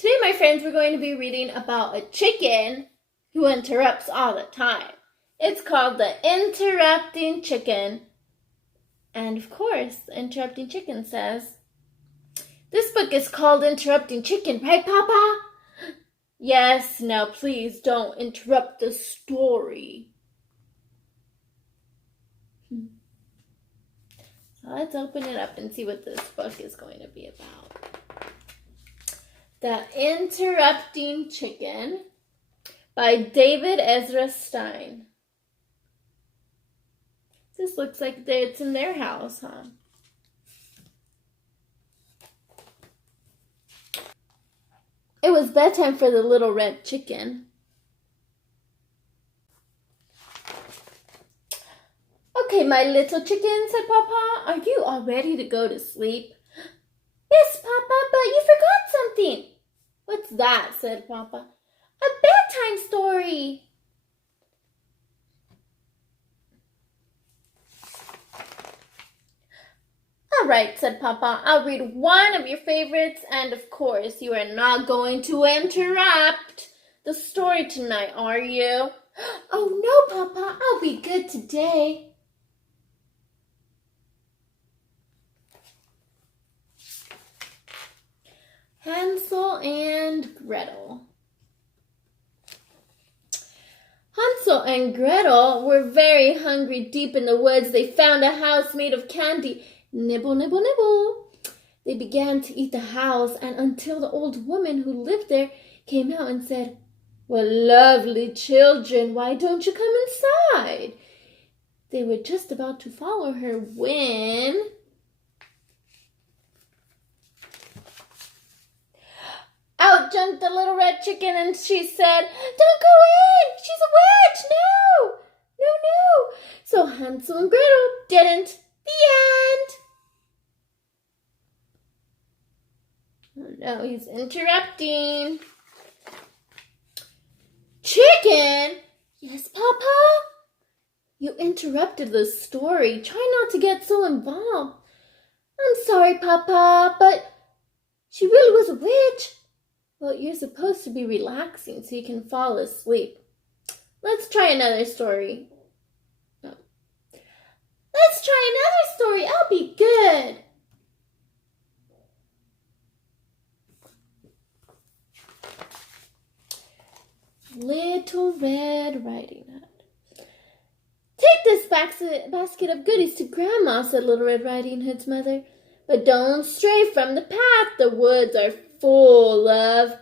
Today, my friends, we're going to be reading about a chicken who interrupts all the time. It's called The Interrupting Chicken. And of course, the interrupting chicken says, "This book is called Interrupting Chicken, right, Papa?" "Yes, now please don't interrupt the story." So let's open it up and see what this book is going to be about. The Interrupting Chicken by David Ezra Stein. This looks like it's in their house, huh? It was bedtime for the little red chicken. "Okay, my little chicken," said Papa, "are you all ready to go to sleep?" "Yes, Papa, but you forgot something." "What's that?" said Papa. "A bedtime story." "All right," said Papa, "I'll read one of your favorites, and of course you are not going to interrupt the story tonight, are you?" "Oh, no, Papa, I'll be good today." Hansel and Gretel. Hansel and Gretel were very hungry. Deep in the woods, they found a house made of candy. Nibble, nibble, nibble. They began to eat the house, and until the old woman who lived there came out and said, "What lovely children, why don't you come inside?" They were just about to follow her when... out jumped the little red chicken, and she said, "Don't go in! She's a witch! No! No, no!" So Hansel and Gretel didn't. The end. Oh no, he's interrupting. "Chicken?" "Yes, Papa?" "You interrupted the story. Try not to get so involved." "I'm sorry, Papa, but she really was a witch." "Well, you're supposed to be relaxing so you can fall asleep. Let's try another story." No. "Let's try another story. I'll be good." Little Red Riding Hood. "Take this basket of goodies to Grandma," said Little Red Riding Hood's mother. "But don't stray from the path. The woods are full of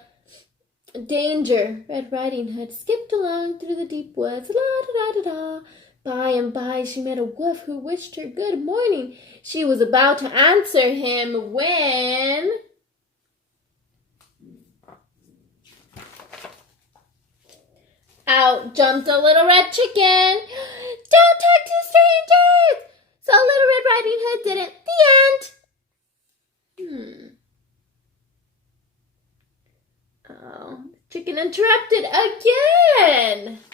danger." Red Riding Hood skipped along through the deep woods. La-da-da-da-da. By and by she met a wolf who wished her good morning. She was about to answer him when... out jumped a little red chicken. "Don't talk to strangers!" So Little Red Riding Hood didn't. The end. Oh, chicken interrupted again.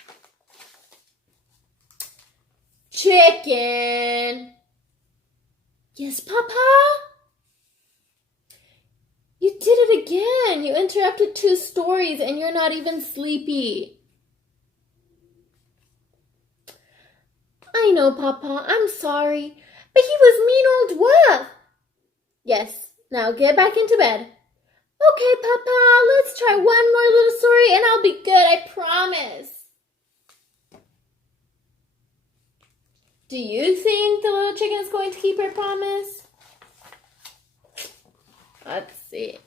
"Chicken." "Yes, Papa?" "You did it again. You interrupted 2 stories and you're not even sleepy." "I know, Papa. I'm sorry. But he was mean old wolf." "Yes, now get back into bed." "Okay, Papa, let's try one more little story and I'll be good, I promise." Do you think the little chicken is going to keep her promise? Let's see.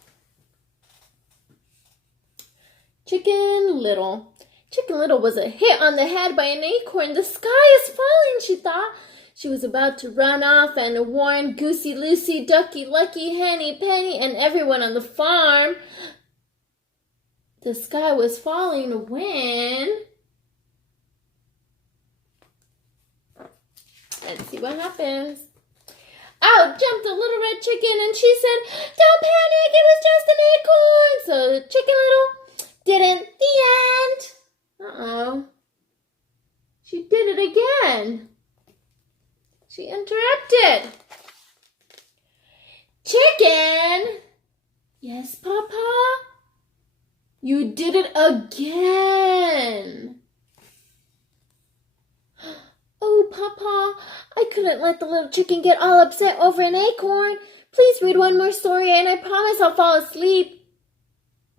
Chicken Little. Chicken Little was a hit on the head by an acorn. "The sky is falling," she thought. She was about to run off and warn Goosey, Lucy, Ducky, Lucky, Henny, Penny, and everyone on the farm. The sky was falling when... let's see what happens. Out jumped the little red chicken, and she said, "Don't panic, it was just an acorn." So the Chicken Little didn't. The end. Uh-oh. She did it again. She interrupted. "Chicken?" "Yes, Papa?" You did it again. Oh, Papa, I couldn't let the little chicken get all upset over an acorn. Please read one more story and I promise I'll fall asleep.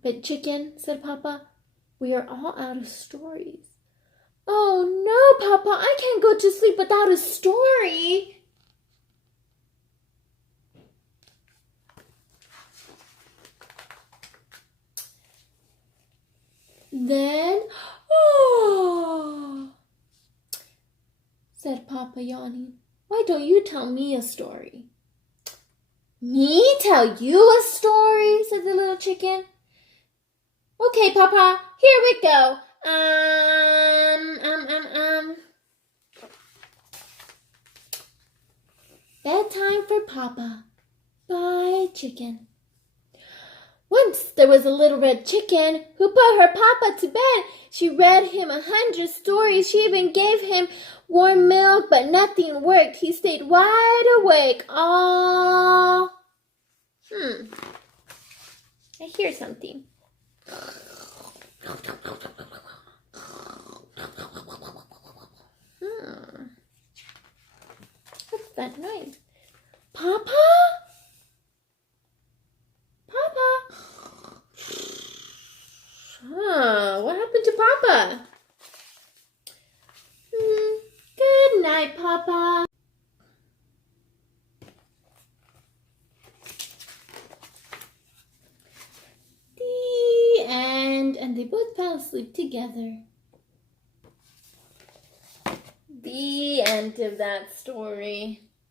But Chicken, said Papa, we are all out of stories. Oh, no, Papa, I can't go to sleep without a story. Then, oh, said Papa, yawning. Why don't you tell me a story? Me tell you a story, said the little chicken. Okay, Papa, here we go. Bedtime for Papa by Chicken. Once there was a little red chicken who put her papa to bed. She read him 100 stories. She even gave him warm milk, but nothing worked. He stayed wide awake. I hear something. What's that noise? Papa? Papa? What happened to Papa? Good night, Papa. The end. And they both fell asleep together. The end of that story.